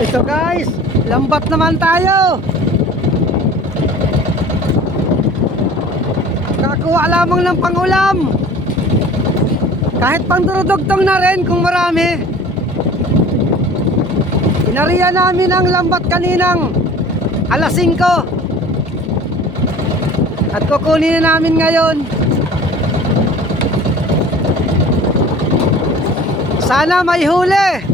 Ito guys, lambat naman tayo. Kakuha lamang ng pangulam. Kahit pang durudugtong na rin kung marami. Inariya namin ang lambat kaninang alas 5. At kukunin na namin ngayon. Sana may huli.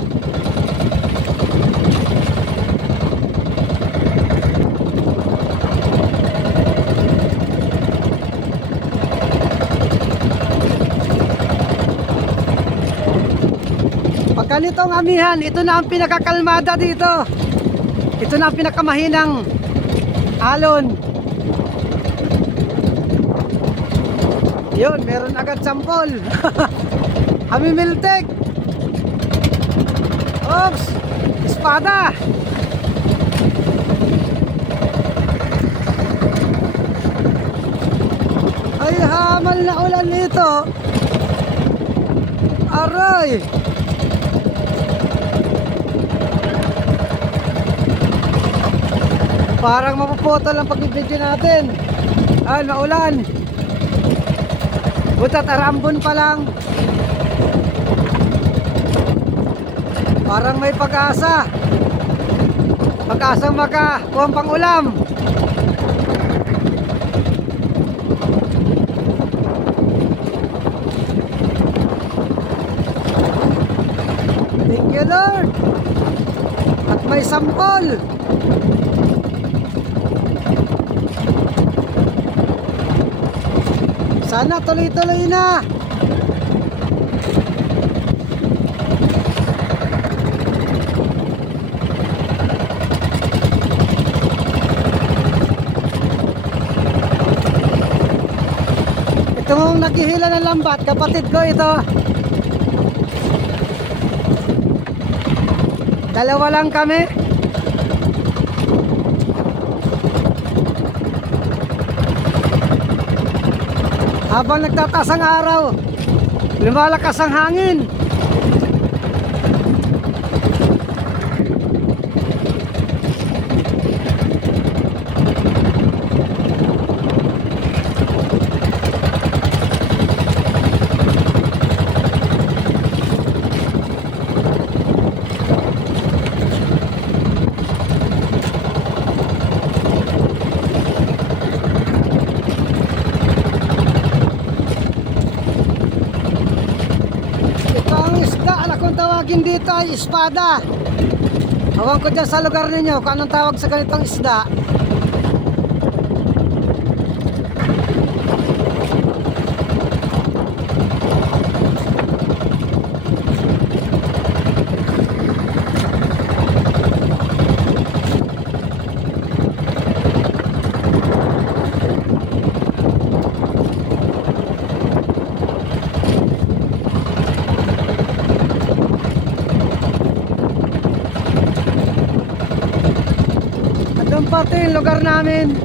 Pag ganitong amihan, ito na ang pinakakalmada dito. Ito na ang pinakamahinang alon. Yun, meron agad sampol. Hamimiltek. Oops, espada. Ay, hamal na ulan nito. Aray. Parang mapuputol ang pagbibidyo natin. Ah, maulan. Butat arambon pa lang. Parang may pag-asa. Pag-asang makakuha pang ulam. Thank you Lord. At may sampol. Sana tuloy-tuloy na. Ito mong naghihila ng lambat, kapatid ko ito. Dalawa lang kami. Habang nagtataas ang araw, lumalakas ang hangin. Ito ang isda, anak kong tawagin dito ay espada. Hawan ko dyan sa lugar ninyo kung anong tawag sa ganitong isda. Yung lugar namin.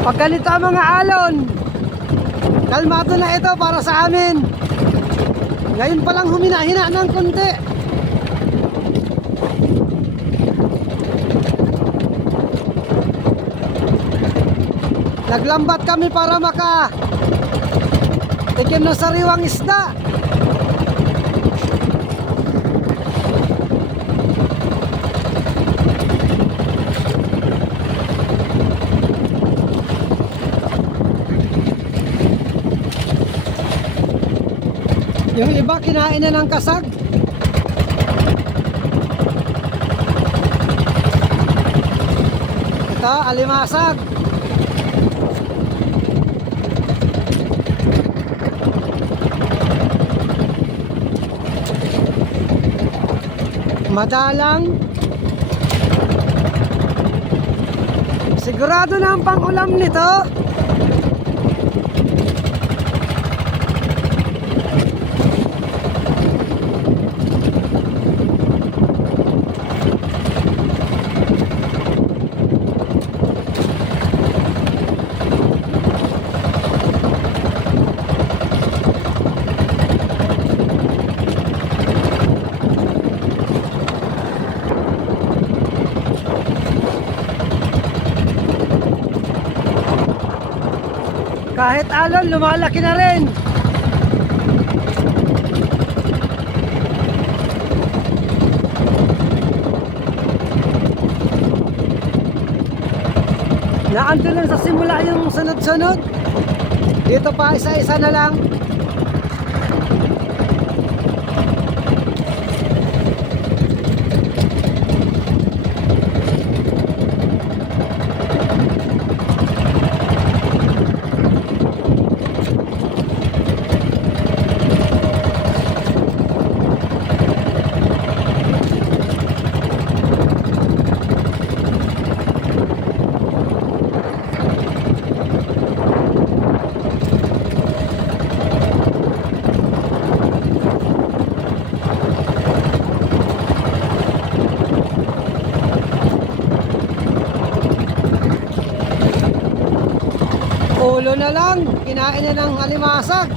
Pag ganito ang mga alon, kalmado na ito para sa amin. Ngayon pa lang humina-hina ng konti. Naglambat kami para maka tikim ng sariwang isda. Yung iba kinain na ng kasag. Ito, alimasag. Madalang. Sigurado na ang pangulam nito. Kahit alon, lumalaki na rin. Naanto lang sa simula yung sunod-sunod. Dito pa isa-isa na lang. Ulo na lang, kinain na ng alimasag.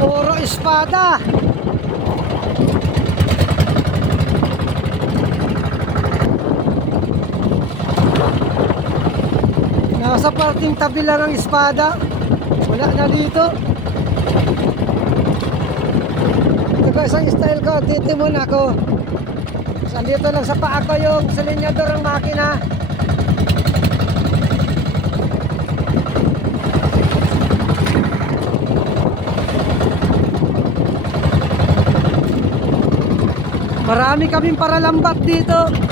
Puro espada. Nasa parting tabi lang ang espada. Wala na dito. Ito ko isang style ko. Titimon ako. So, dito lang sa paa ko yung silinyador ng makina. Marami kaming paralambat dito.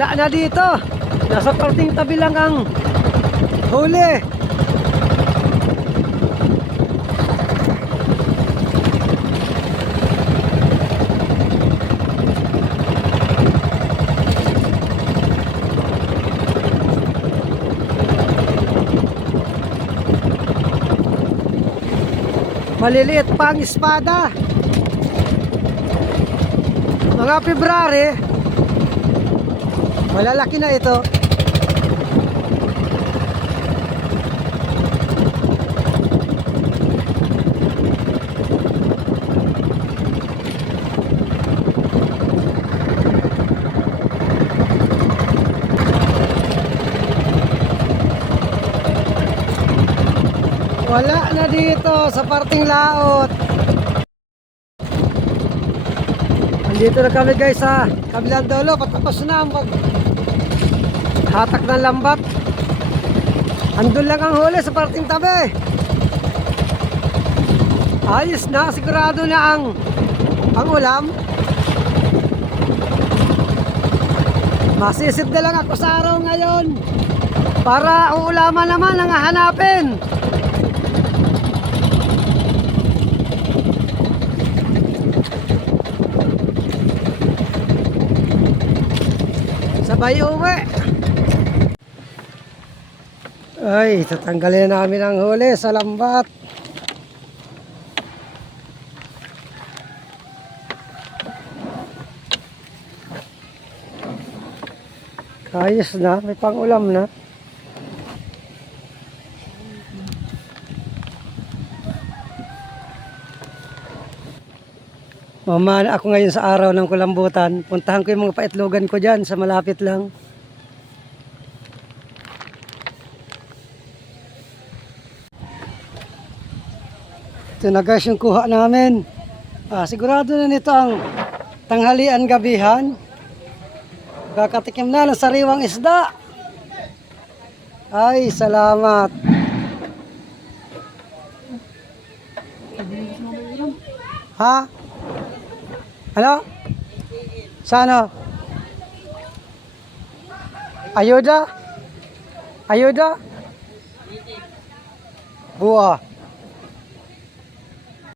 Wala na dito. Nasa parting tabi lang ang huli. Maliliit pa ang espada. Mga February, Malalaki na ito. Wala na dito sa parting laot. Andito na kami guys sa kabilang dulo. Patapos na ang hatak ng lambat. Andun lang ang huli sa parting tabi. Ayos na, sigurado na ang ang ulam. Masisid na lang ako sa araw ngayon. Para uulaman naman ang hahanapin. Sabay uwi. Ay, tatanggalin namin ang huli sa lambat. Ayos na, may pangulam na. Mamana ako ngayon sa araw ng kulambutan. Puntahan ko yung mga paitlogan ko dyan sa malapit lang. Ito na guys yung kuha namin. Ah, sigurado na nito ang tanghalian gabihan. Kakatikim na ng sariwang isda. Ay, salamat. Ha? Ano? Sa ano? Ayuda? Ayuda? Buah.